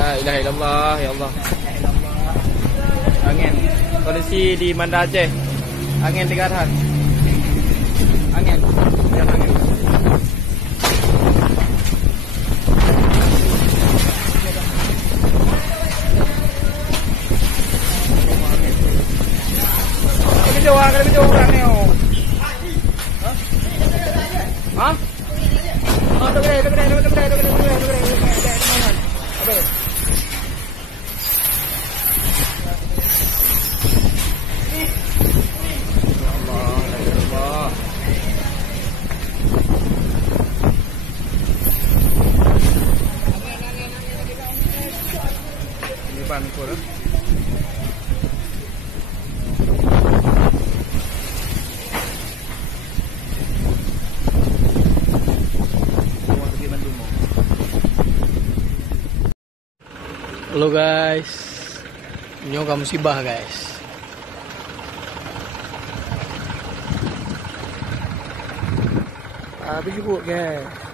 La ilaha illallah, ya Allah. Angin. Kondisi di Banda Aceh. Angin 3 arah. Angin. Jangan angin. Kena video orang ni. Hah? Oh, tu gede. Ini ban ko dah. Halo guys, nyoga musibah guys. Habis juga guys.